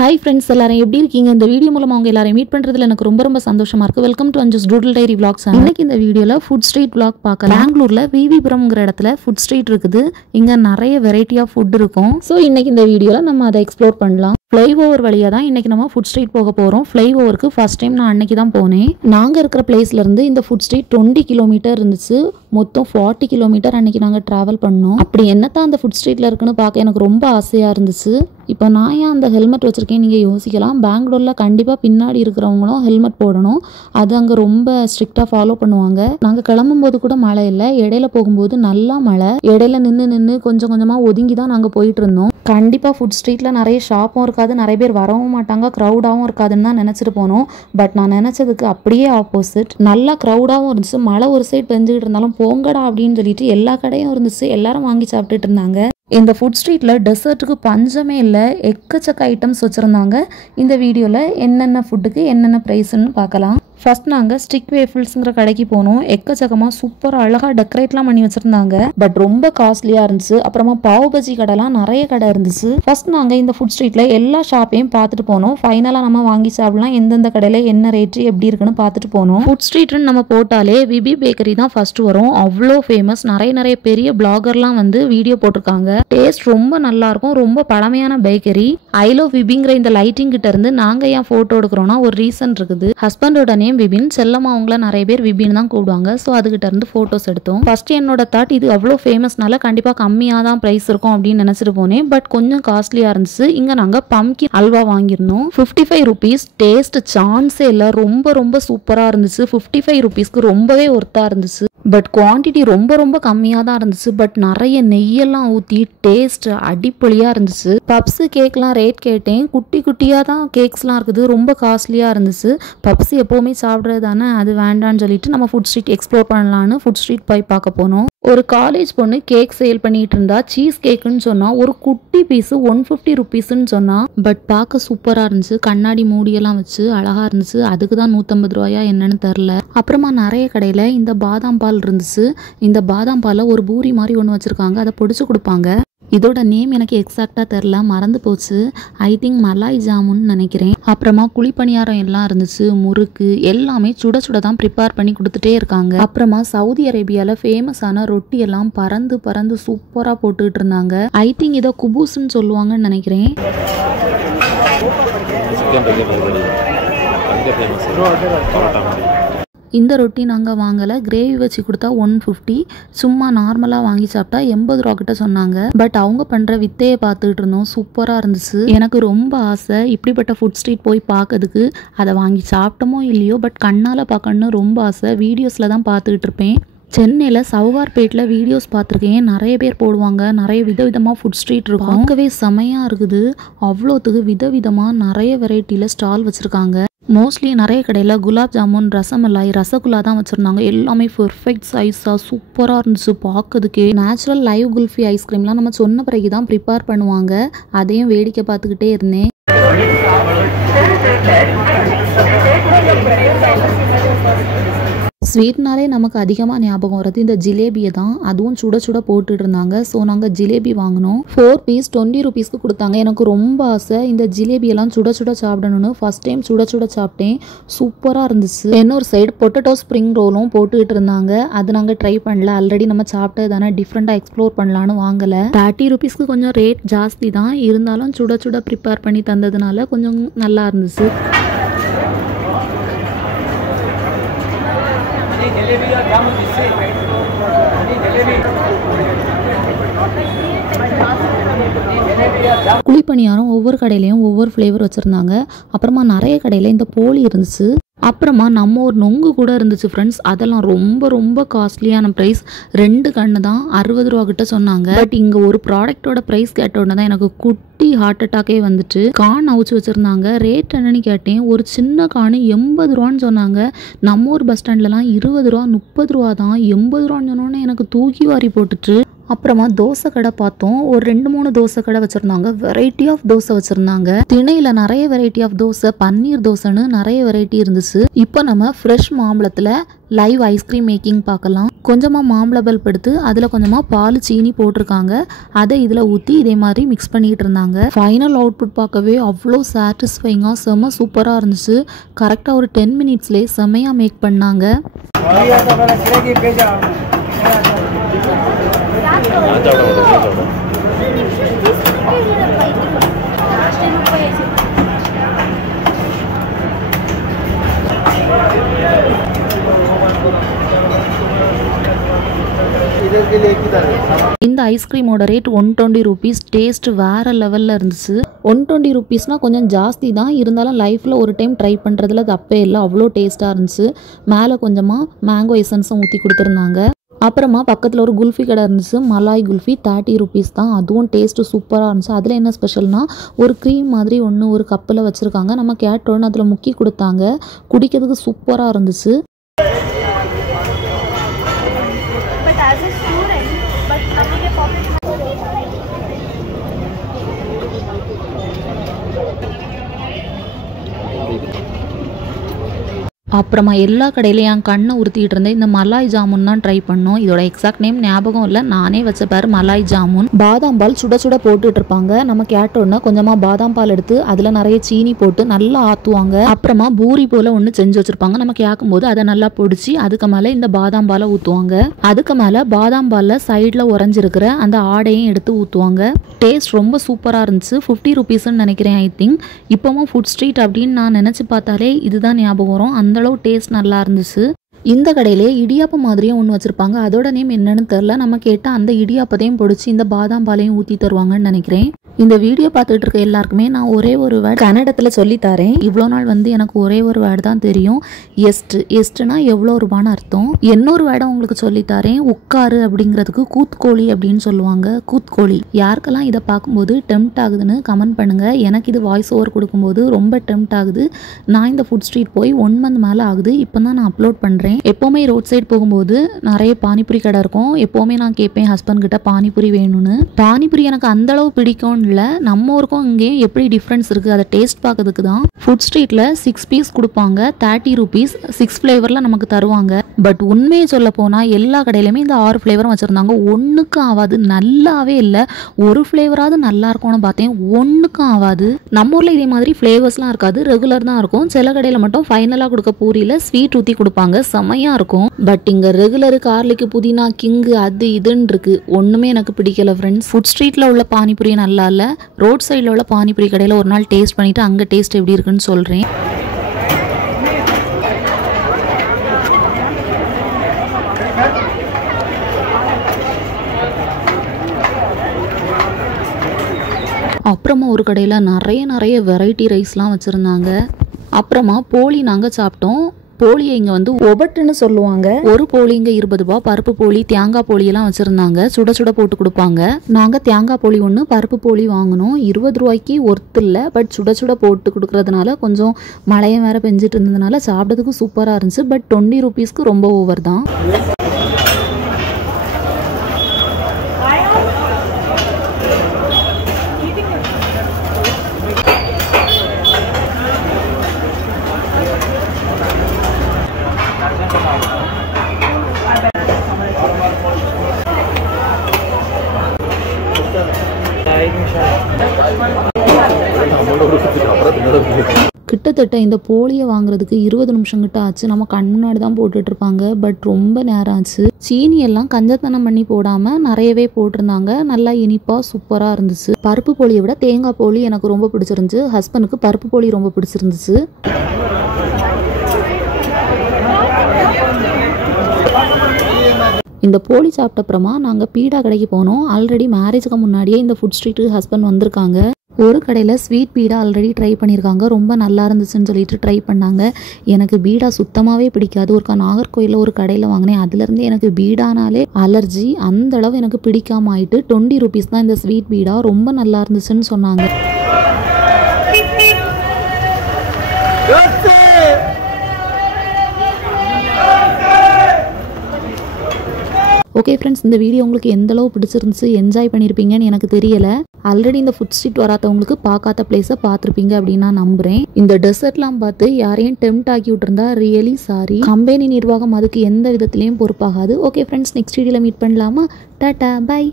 Hi friends, எல்லாரும் எப்படி இருக்கீங்க? இந்த வீடியோ மூலமா உங்க எல்லாரையும் மீட் பண்றதுல எனக்கு ரொம்ப சந்தோஷமா இருக்கு. Welcome to Anju's doodle diary vlogs. இன்னைக்கு இந்த வீடியோல ஃபுட் ஸ்ட்ரீட் vlog பார்க்கலாம். பெங்களூர்ல விவிபுரம்ங்கற இடத்துல ஃபுட் ஸ்ட்ரீட் இருக்குது. இங்க நிறைய வெரைட்டி ஆஃப் ஃபுட் இருக்கும். சோ இன்னைக்கு இந்த வீடியோல நம்ம அதை எக்ஸ்ப்ளோர் பண்ணலாம். ஃப்ளைஓவர் வழியா தான் இன்னைக்கு நம்ம ஃபுட் ஸ்ட்ரீட் போக போறோம். ஃப்ளைஓவருக்கு ஃபர்ஸ்ட் டைம் நான் அன்னைக்கு தான் போனேன். நாங்க இருக்கிற பிளேஸ்ல இருந்து இந்த ஃபுட் ஸ்ட்ரீட் 20 கிலோமீட்டர் இருந்துச்சு. மொத்தம் 40 கிலோமீட்டர் அன்னைக்கு நாங்க டிராவல் பண்ணோம். அப்படி என்னத்தான் அந்த ஃபுட் ஸ்ட்ரீட்ல இருக்குன்னு பார்க்க எனக்கு ரொம்ப ஆசையா இருந்துச்சு. இப்போ நான் ஏன் அந்த ஹெல்மெட் வச்சிருக்கேன் நீங்க யோசிக்கலாம். பெங்களூர்ல கண்டிப்பா பின்னாடி இருக்கிறவங்களும் ஹெல்மெட் போடணும். அது அங்க ரொம்ப ஸ்ட்ரிக்டா ஃபாலோ பண்ணுவாங்க. நாங்க கிளம்பும்போது கூட மழை இல்லை, இடையில போகும்போது நல்லா மழை. இடையில நின்று கொஞ்சம் கொஞ்சமா ஒதுங்கி தான் நாங்க போயிட்டு இருந்தோம். கண்டிப்பா ஃபுட் ஸ்ட்ரீட்ல நிறைய ஷாப்பும் இருக்காது, நிறைய பேர் வரவும் மாட்டாங்க, க்ரௌடாகவும் இருக்காதுன்னு தான் நினைச்சிட்டு போனோம். பட் நான் நினைச்சதுக்கு அப்படியே ஆப்போசிட். நல்லா க்ரௌடாகவும் இருந்துச்சு. மழை ஒரு சைட் பெஞ்சுக்கிட்டு இருந்தாலும் போங்கடா அப்படின்னு சொல்லிட்டு எல்லா கடையும் இருந்துச்சு. எல்லாரும் வாங்கி சாப்பிட்டுட்டு இருந்தாங்க. இந்த ஃபுட் ஸ்ட்ரீட்ல டெசர்ட்டுக்கு பஞ்சமே இல்லை, எக்கச்சக்க ஐட்டம்ஸ் வச்சுருந்தாங்க. இந்த வீடியோவில் என்னென்ன ஃபுட்டுக்கு என்னென்ன ப்ரைஸ்ன்னு பார்க்கலாம். ஃபர்ஸ்ட் நாங்கள் ஸ்டிக் வேஃபிள்ஸுங்கிற கடைக்கு போனோம். எக்கச்சக்கமாக சூப்பராக அழகாக டெக்கரேட்லாம் பண்ணி வச்சுருந்தாங்க. பட் ரொம்ப காஸ்ட்லியாக இருந்துச்சு. அப்புறமா பாவ் பஜ்ஜி கடைலாம் நிறைய கடை இருந்துச்சு. ஃபர்ஸ்ட் நாங்கள் இந்த ஃபுட் ஸ்ட்ரீட்டில் எல்லா ஷாப்பையும் பார்த்துட்டு போனோம். ஃபைனலாக நம்ம வாங்கி சாப்பிடலாம், எந்தெந்த கடையில் என்ன ரேட்டு எப்படி இருக்குன்னு பார்த்துட்டு போனோம். ஃபுட் ஸ்ட்ரீட்னு நம்ம போட்டாலே விபி பேக்கரி தான் ஃபர்ஸ்ட் வரும். அவ்வளோ ஃபேமஸ். நிறைய பெரிய பிளாகர்லாம் வந்து வீடியோ போட்டிருக்காங்க. டேஸ்ட் ரொம்ப நல்லா இருக்கும். ரொம்ப பழமையான பேக்கரி. ஐ லவ் விபிங்கிற இந்த லைட்டிங் கிட்ட இருந்து நாங்க ஏன் போட்டோ எடுக்கிறோம்னா ஒரு ரீசன் இருக்குது. ஹஸ்பண்டோட நேம் விபின், செல்லமா அவங்கள நிறைய பேர் விபின் தான் கூப்பிடுவாங்க. ஸோ அதுகிட்ட இருந்து போட்டோஸ் எடுத்தோம். ஃபர்ஸ்ட் என்னோட தாட் இது அவ்வளோ ஃபேமஸ்னால கண்டிப்பா கம்மியா தான் பிரைஸ் இருக்கும் அப்படின்னு நினைச்சிட்டு போனேன். பட் கொஞ்சம் காஸ்ட்லியா இருந்துச்சு. இங்க நாங்க பம்கின் அல்வா வாங்கியிருந்தோம். 55 rupees. டேஸ்ட் சான்ஸே இல்லை, ரொம்ப சூப்பரா இருந்துச்சு. 55 rupeesக்கு ரொம்பவே ஒர்த்தா இருந்துச்சு. பட் குவான்டிட்டி ரொம்ப கம்மியாக தான் இருந்துச்சு. பட் நிறைய நெய்யெல்லாம் ஊற்றி டேஸ்ட் அடிப்பொலியாக இருந்துச்சு. பப்ஸு கேக்லாம் ரேட் கேட்டேன். குட்டியாக தான் கேக்ஸ்லாம் இருக்குது. ரொம்ப காஸ்ட்லியாக இருந்துச்சு. பப்ஸு எப்போவுமே சாப்பிட்றது தானே, அது வேண்டான்னு சொல்லிட்டு நம்ம ஃபுட் ஸ்ட்ரீட் எக்ஸ்ப்ளோர் பண்ணலான்னு ஃபுட் ஸ்ட்ரீட் போய் பார்க்க போனோம். ஒரு காலேஜ் பொண்ணு கேக் சேல் பண்ணிட்டு இருந்தா. சீஸ் கேக்குன்னு சொன்னா ஒரு குட்டி பீஸ் 150 rupeesன்னு சொன்னா. பட் பார்க்க சூப்பரா இருந்துச்சு. கண்ணாடி மூடியெல்லாம் வச்சு அழகா இருந்துச்சு. அதுக்கு தான் 150 ரூபாயா என்னன்னு தெரில. அப்புறமா நிறைய கடையில இந்த பாதாம் பால் இருந்துச்சு. இந்த பாதாம் பால்ல ஒரு பூரி மாதிரி ஒன்று வச்சிருக்காங்க, அதை பொடிச்சு கொடுப்பாங்க. இதோட நேம் எனக்கு எக்ஸாக்டா தெரில, மறந்து போச்சு. ஐ திங்க் மலாய் ஜாமுன்னு நினைக்கிறேன். அப்புறமா குழிப்பணியாரம் எல்லாம் இருந்துச்சு, முறுக்கு எல்லாமே சுட தான் ப்ரிப்பேர் பண்ணி கொடுத்துட்டே இருக்காங்க. அப்புறமா சவுதி அரேபியால ஃபேமஸான ரொட்டி எல்லாம் பறந்து சூப்பரா போட்டுக்கிட்டு இருந்தாங்க. ஐ திங்க் இதை குபூஸ்ன்னு சொல்லுவாங்கன்னு நினைக்கிறேன். இந்த ரொட்டி நாங்கள் வாங்கலை, கிரேவி வச்சு கொடுத்தா 150. சும்மா நார்மலாக வாங்கி சாப்பிட்டா 80 ரூபா கிட்ட சொன்னாங்க. பட் அவங்க பண்ணுற வித்தையை பார்த்துக்கிட்டு இருந்தோம். சூப்பராக இருந்துச்சு. எனக்கு ரொம்ப ஆசை இப்படிப்பட்ட ஃபுட் ஸ்ட்ரீட் போய் பார்க்கறதுக்கு. அதை வாங்கி சாப்பிட்டோமோ இல்லையோ, பட் கண்ணால் பார்க்கணுன்னு ரொம்ப ஆசை. வீடியோஸில் தான் பார்த்துக்கிட்டு இருப்பேன். சென்னையில் சவுகார்பேட்டில் வீடியோஸ் பார்த்துருக்கேன். நிறைய பேர் போடுவாங்க. நிறைய விதவிதமாக ஃபுட் ஸ்ட்ரீட் இருக்கும். பார்க்கவே செமையாக இருக்குது. அவ்வளோத்துக்கு விதவிதமாக நிறைய வெரைட்டியில் ஸ்டால் வச்சுருக்காங்க. மோஸ்ட்லி நிறைய கடையில் குலாப் ஜாமுன், ரசமலாய், ரசகுல்லா தான் வச்சுருந்தாங்க. எல்லாமே பெர்ஃபெக்ட் சைஸாக சூப்பராக இருந்துச்சு பார்க்கறதுக்கே. நேச்சுரல் லைவ் குல்ஃபி ஐஸ்கிரீம்லாம் நம்ம சொன்ன பிறகு தான் ப்ரிப்பேர் பண்ணுவாங்க. அதையும் வேடிக்கை பார்த்துக்கிட்டே இருந்தேன். ஸ்வீட்னாலே நமக்கு அதிகமாக ஞாபகம் வருது இந்த ஜிலேபியை தான். அதுவும் சுட போட்டுட்டு இருந்தாங்க. ஸோ நாங்கள் ஜிலேபி வாங்கினோம். 4 பீஸ் 20 rupeesக்கு கொடுத்தாங்க. எனக்கு ரொம்ப ஆசை இந்த ஜிலேபியெல்லாம் சுட சாப்பிடணும்னு. ஃபர்ஸ்ட் டைம் சுட சாப்பிட்டேன். சூப்பராக இருந்துச்சு. இன்னொரு சைடு பொட்டேட்டோ ஸ்ப்ரிங் ரோலும் போட்டுக்கிட்டு இருந்தாங்க. அது நாங்கள் ட்ரை பண்ணல. ஆல்ரெடி நம்ம சாப்பிட்டது தானே, டிஃப்ரெண்ட்டாக எக்ஸ்ப்ளோர் பண்ணலான்னு வாங்கலை. 30 rupeesக்கு கொஞ்சம் ரேட் ஜாஸ்தி தான், இருந்தாலும் சுட ப்ரிப்பேர் பண்ணி தந்ததுனால கொஞ்சம் நல்லா இருந்துச்சு. குழிப்பணியாரம் ஒவ்வொரு கடையிலையும் ஒவ்வொரு ஃப்ளேவர் வச்சுருந்தாங்க. அப்புறமா நிறைய கடையில் இந்த போலி இருந்துச்சு. அப்புறமா நம்ம ஒரு நொங்கு கூட இருந்துச்சு ஃப்ரெண்ட்ஸ். அதெல்லாம் ரொம்ப காஸ்ட்லியான ப்ரைஸ். 2 கண்ணு தான் 60 ரூபா கிட்ட சொன்னாங்க. பட் இங்கே ஒரு ப்ராடக்டோட ப்ரைஸ் கேட்ட உடனே தான் எனக்கு குட்டி ஹார்ட் அட்டாக்கே வந்துட்டு. கான் அவிச்சு வச்சுருந்தாங்க. ரேட் என்னன்னு கேட்டேன். ஒரு சின்ன கான் 80 ரூபான்னு சொன்னாங்க. நம்ம ஊர் பஸ் ஸ்டாண்ட்லலாம் 20 ரூபா 30 ரூபா தான். 80 ரூபான்னு சொன்னோன்னே எனக்கு தூக்கி வாரி போட்டுட்டு. அப்புறமா தோசை கடை பார்த்தோம். ஒரு 2-3 தோசை கடை வச்சுருந்தாங்க. வெரைட்டி ஆஃப் தோசை வச்சுருந்தாங்க. திணையில் நிறைய வெரைட்டி ஆஃப் தோசை, பன்னீர் தோசைன்னு நிறைய வெரைட்டி இருந்துச்சு. இப்போ நம்ம ஃப்ரெஷ் மாம்பழத்தில் லைவ் ஐஸ்கிரீம் மேக்கிங் பார்க்கலாம். கொஞ்சமாக மாம்பழ பல்ப் எடுத்து அதில் கொஞ்சமாக பால் சீனி போட்டிருக்காங்க. அதை இதில் ஊற்றி இதே மாதிரி மிக்ஸ் பண்ணிகிட்டு இருந்தாங்க. ஃபைனல் அவுட்புட் பார்க்கவே அவ்வளோ சாட்டிஸ்ஃபைங்காக செம்ம சூப்பராக இருந்துச்சு. கரெக்டாக ஒரு 10 மினிட்ஸ்லேயே செம்மையாக மேக் பண்ணாங்க. இந்த ஐஸ்கிரீமோட ரேட் 120 ரூபீஸ். டேஸ்ட் வேற லெவலில் இருந்துச்சு. 120 ரூபீஸ்னால் கொஞ்சம் ஜாஸ்தி தான், இருந்தாலும் லைஃப்பில் ஒரு டைம் ட்ரை பண்ணுறதுல தப்பே இல்லை. அவ்வளோ டேஸ்ட்டாக இருந்துச்சு. மேலே கொஞ்சமாக மேங்கோ எசன்ஸும் ஊற்றி கொடுத்துருந்தாங்க. அப்புறமா பக்கத்தில் ஒரு குல்ஃபி கடை இருந்துச்சு. மலாய் குல்ஃபி 30 ரூபீஸ் தான். அதுவும் டேஸ்ட்டு சூப்பராக இருந்துச்சு. அதில் என்ன ஸ்பெஷல்னால் ஒரு க்ரீம் மாதிரி ஒன்று ஒரு கப்பில் வச்சுருக்காங்க. நம்ம கேட்டோன்னு அதில் முக்கி கொடுத்தாங்க. குடிக்கிறதுக்கு சூப்பராக இருந்துச்சு. அப்புறமா எல்லா கடையிலையும் என் கண்ணை உறுத்திக்கிட்டு இருந்தேன். இந்த மலாய் ஜாமுன் தான் ட்ரை பண்ணோம். இதோட எக்ஸாக்ட் நேம் ஞாபகம் இல்லை, நானே வச்ச பேர் மலாய் ஜாமுன். பாதாம் பால் சுட சுட போட்டுட்டு இருப்பாங்க. நம்ம கேட்டோன்னா கொஞ்சமாக பாதாம் பால் எடுத்து அதில் நிறைய சீனி போட்டு நல்லா ஆற்றுவாங்க. அப்புறமா பூரி போல் ஒன்று செஞ்சு வச்சுருப்பாங்க. நம்ம கேட்கும்போது அதை நல்லா பொடிச்சு அதுக்கு மேலே இந்த பாதாம் பாலை ஊற்றுவாங்க. அதுக்கு மேலே பாதாம் பாலில் சைடில் உறைஞ்சிருக்கிற அந்த ஆடையும் எடுத்து ஊற்றுவாங்க. டேஸ்ட் ரொம்ப சூப்பராக இருந்துச்சு. 50 ரூபீஸ்ன்னு நினைக்கிறேன் ஐ திங்க். இப்போவும் ஃபுட் ஸ்ட்ரீட் அப்படின்னு நான் நினச்சி பார்த்தாலே இதுதான் ஞாபகம் வரும். அந்தளவு டேஸ்ட் நல்லா இருந்துச்சு. இந்த கடையிலே இடியாப்பம் மாதிரியும் ஒன்று வச்சுருப்பாங்க. அதோட நேம் என்னன்னு தெரில. நம்ம கேட்டால் அந்த இடியாப்பத்தையும் பொடிச்சு இந்த பாதாம் பாலையும் ஊற்றி தருவாங்கன்னு நினைக்கிறேன். இந்த வீடியோ பார்த்துட்டு இருக்க எல்லாருக்குமே நான் ஒரே ஒரு வேர்டு கன்னடத்தில் சொல்லித்தரேன். இவ்வளோ நாள் எனக்கு ஒரே ஒரு வேர்டு தான் தெரியும். எஸ்ட்னா எவ்வளோ ரூபான்னு அர்த்தம். இன்னொரு வேர்டை உங்களுக்கு சொல்லித்தரேன். உட்காரு அப்படிங்கிறதுக்கு கூத்கோழி அப்படின்னு சொல்லுவாங்க. கூத்கோழி. யாருக்கெல்லாம் இதை பார்க்கும்போது டெம்ட் ஆகுதுன்னு கமெண்ட் பண்ணுங்கள். எனக்கு இது வாய்ஸ் ஓவர் கொடுக்கும்போது ரொம்ப டெம்ட் ஆகுது. நான் இந்த ஃபுட் ஸ்ட்ரீட் போய் 1 மந்த் மேலே ஆகுது. இப்போ தான் நான் அப்லோட் பண்ணுறேன். எப்போவுமே ரோட் சைடு போகும்போது நிறைய பானிபுரி கடை இருக்கும். எப்போவுமே நான் கேட்பேன் ஹஸ்பண்ட் கிட்ட பானிபுரி வேணும்னு. பானிபுரி எனக்கு அந்த அளவு பிடிக்கும்னு இல்லை, நம்ம ஊருக்கும் இங்கேயும் எப்படி டிஃப்ரென்ஸ் இருக்குது அதை டேஸ்ட் பார்க்கறதுக்கு தான். ஃபுட் ஸ்ட்ரீட்டில் 6 பீஸ் கொடுப்பாங்க. 30 ரூபீஸ் 6 ஃப்ளேவரில் நமக்கு தருவாங்க. பட் உண்மையை சொல்ல போனால் எல்லா கடையிலுமே இந்த 6 ஃப்ளேவரும் வச்சுருந்தாங்க. ஒன்றுக்கும் ஆகாது, நல்லாவே இல்லை. ஒரு ஃப்ளேவராவது நல்லா இருக்கும்னு பார்த்தேன், ஒன்றுக்கும் ஆகாது. நம்ம ஊரில் இதே மாதிரி ஃப்ளேவர்ஸ்லாம் இருக்காது, ரெகுலர் தான் இருக்கும். சில கடையில் மட்டும் ஃபைனலாக கொடுக்க பூரியில் ஸ்வீட் ஊற்றி கொடுப்பாங்க, செமையாக இருக்கும். பட் இங்கே ரெகுலரு கார்லிக்கு புதினா கிங்கு அது இதுன்னு இருக்கு. ஒன்றுமே எனக்கு பிடிக்கல ஃப்ரெண்ட்ஸ். ஃபுட் ஸ்ட்ரீட்டில் உள்ள பானிபுரி நல்லா இல்லை. ரோட் சைடில் உள்ள பானிபுரி கடையில் ஒரு நாள் டேஸ்ட் பண்ணிவிட்டு அங்கே டேஸ்ட் எப்படி இருக்குன்னு சொல்கிறேன். அப்புறமா ஒரு கடையில் நிறைய வெரைட்டி ரைஸ்லாம் வச்சுருந்தாங்க. அப்புறமா போலி நாங்கள் சாப்பிட்டோம். போலியை இங்கே ஒபட்டுன்னு சொல்லுவாங்க. ஒரு போலி இங்கே 20 ரூபா. பருப்பு போலி, தேங்காய் போலியெல்லாம் வச்சுருந்தாங்க. சுட சுட போட்டு கொடுப்பாங்க. நாங்கள் தேங்காய் போலி ஒன்று, பருப்பு போலி வாங்கினோம். 20 ரூபாய்க்கு ஒர்த்து இல்லை. பட் சுட சுட போட்டு கொடுக்குறதுனால கொஞ்சம் மழையும் வேறு பெஞ்சிட்டு இருந்ததுனால சாப்பிட்றதுக்கு சூப்பராக இருந்துச்சு. பட் 20 ரூபீஸ்க்கு ரொம்ப ஓவர் தான். கிட்டத்தட்ட இந்த போலியை வாங்குறதுக்கு 20 நிமிஷம் கிட்ட ஆச்சு. நம்ம கண் முன்னாடி தான் போட்டுட்டு இருப்பாங்க. பட் ரொம்ப நேரம் ஆச்சு. சீனி எல்லாம் கஞ்சத்தனம் பண்ணி போடாம நிறையவே போட்டிருந்தாங்க. நல்லா இனிப்பா சூப்பரா இருந்துச்சு. பருப்பு போலியை விட தேங்காய் போலி எனக்கு ரொம்ப பிடிச்சிருந்துச்சு. ஹஸ்பண்டுக்கு பருப்பு போலி ரொம்ப பிடிச்சிருந்துச்சு. இந்த போலி சாப்பிட்ட அப்புறமா நாங்கள் பீடா கடைக்கு போனோம். ஆல்ரெடி மேரேஜுக்கு முன்னாடியே இந்த ஃபுட் ஸ்ட்ரீட்டுக்கு ஹஸ்பண்ட் வந்திருக்காங்க. ஒரு கடையில் ஸ்வீட் பீடா ஆல்ரெடி ட்ரை பண்ணியிருக்காங்க. ரொம்ப நல்லா இருந்துச்சுன்னு சொல்லிட்டு ட்ரை பண்ணாங்க. எனக்கு பீடா சுத்தமாகவே பிடிக்காது. ஒரு நாகர்கோயிலில் ஒரு கடையில் வாங்கினேன். அதுலேருந்து எனக்கு பீடானாலே அலர்ஜி. அந்த அளவு எனக்கு பிடிக்காம ஆயிட்டு. 20 ரூபீஸ் தான் இந்த ஸ்வீட் பீடா. ரொம்ப நல்லா இருந்துச்சுன்னு சொன்னாங்க. ஓகே ஃப்ரெண்ட்ஸ், இந்த வீடியோ உங்களுக்கு எந்த அளவு பிடிச்சிருந்துச்சு, என்ஜாய் பண்ணியிருப்பீங்கன்னு எனக்கு தெரியல. ஆல்ரெடி இந்த ஃபுட் ஸ்ட்ரீட் வராதவங்களுக்கு பார்க்காத பிளேஸை பார்த்துருப்பீங்க அப்படின்னு நான் நம்புறேன். இந்த டெசர்ட்லாம் பார்த்து யாரையும் டெம்ட் ஆக்கி விட்டுருந்தா ரியலி சாரி. கம்பெனி நிர்வாகம் அதுக்கு எந்த விதத்திலையும் பொறுப்பாகாது. ஓகே ஃப்ரெண்ட்ஸ், நெக்ஸ்ட் வீடியோவில் மீட் பண்ணலாமா? டாடா, பை.